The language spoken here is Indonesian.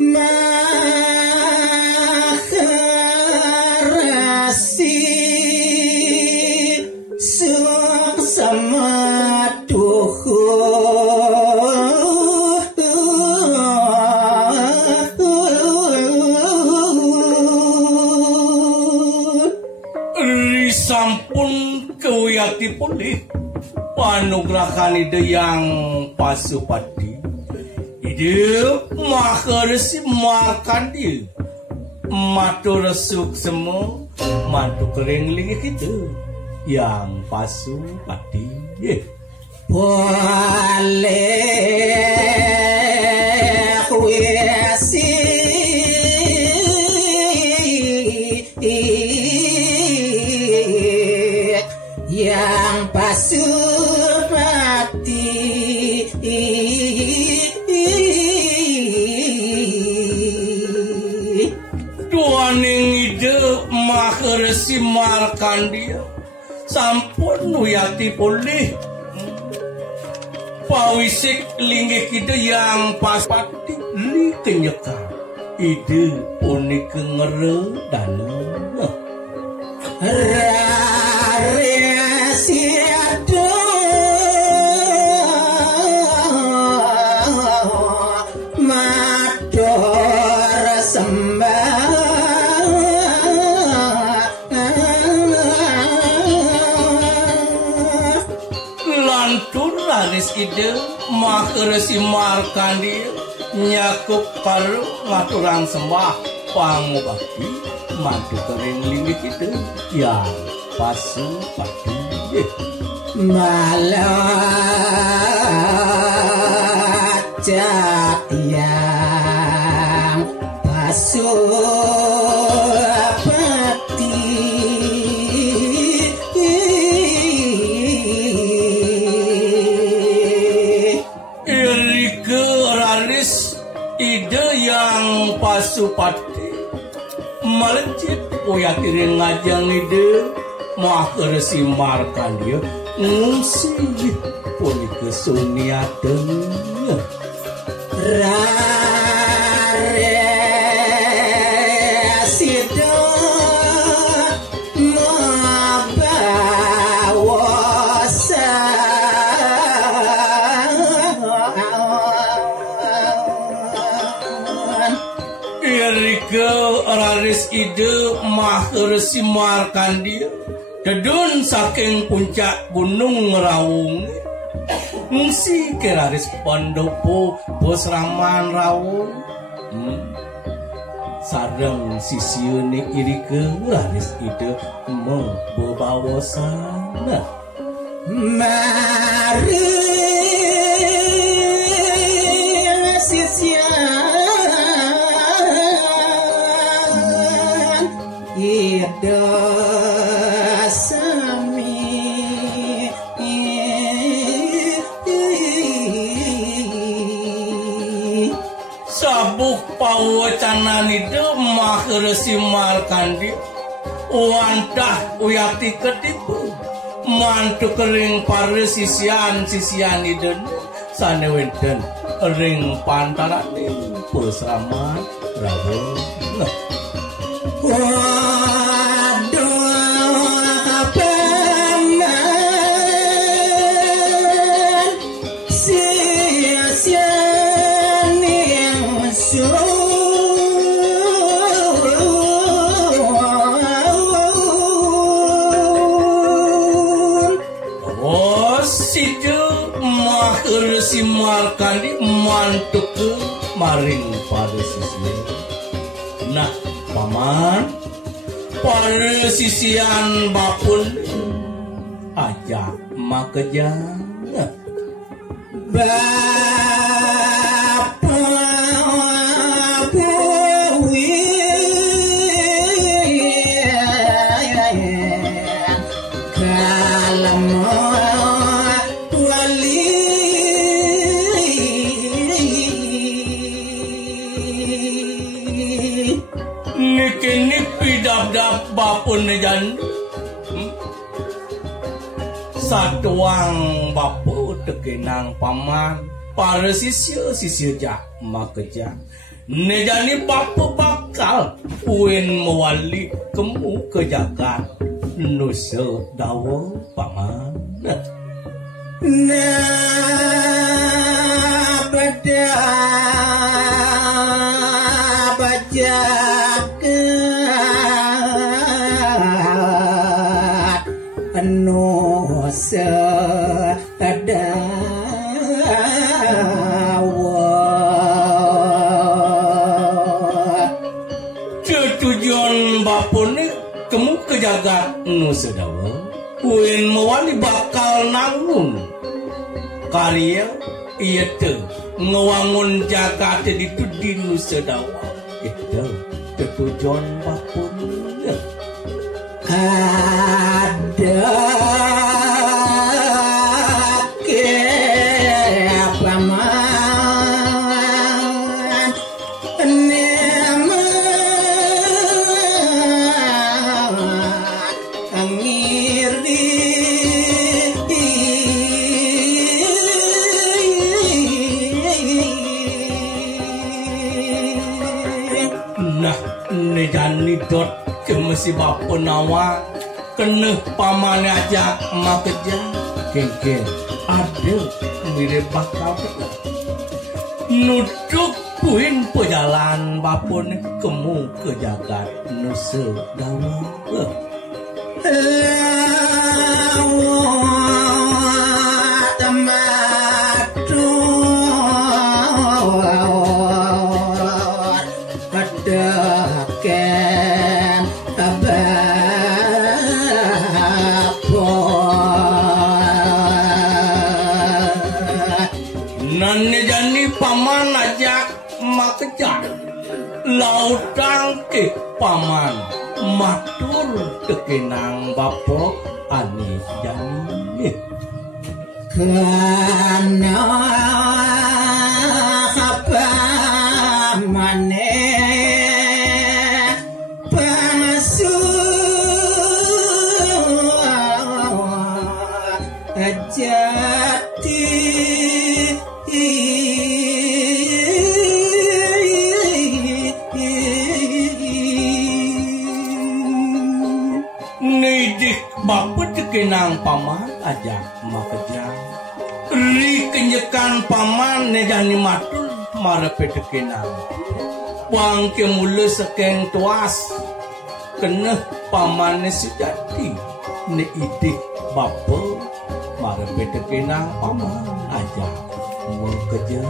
maharasi sama sampun kewiyati pulih panugrahan ide yang pasupati ide maharesi markandi matur resuk semu mantu kering lingik itu yang pasupati boleh wesi yang pasupati duaning ide maharesi markandi sampun nuyati pulih pawisik linggih ide yang pasupati li kenyeka ide unik ngere dana resiado matur sembah lantur laris ide maharesi markandi nyakup karo ngaturang sembah pangubakti mantu kering linggih ide yang pasupati malajak yang pasupati irike raris ide yang pasupati melejit uyati ngajang ide maharesi markandi ngungsi punika suniaten resido mabawosa irike raris ide maharesi markandi dedun saking puncak gunung Raung ngungsi keraris pondopo bos raman Raung sareng sisiune irike raris ide membebawasana mari sisian ide sabuk pawacanan ide maharesi markandi wantah uyati ketipu mantu kering pare sisian ide sanewenten ring pantarane pusraman Raung maharesi markandi mantu ke maring pada sisi nah paman pada sisian bapun aja makejang bapun jan satuang bapu tekenang paman para sisya jak makeja nejani papa bakal uin mewali kemu ke jagat nusa dawa paman na pada bajakat nusa tujuan bapun ni kemu ke jagat nusa dawa uin mewali bakal nangun karya iya te ngewangun jagat itu di nusa dawa itu tujuan bapun ada ke paman nema angir di nah nejani dot ke mesi bapa nawa kena paman aja makeja kengkeng ada mirip bakal nuduk puin pejalan bapun kemu ke jagat nusa dawa Nani jani paman ajak makejar lautang ke paman matur tekenang bapo ani jani karena apa mane pamasuh jati nidik bapak tekenang paman ajak makeja ri kenyekan paman nejani matul marepe tekenang wang ke mula sekeng tuas kena paman sejati ne idik bapak marepe tekenang paman ajak makeja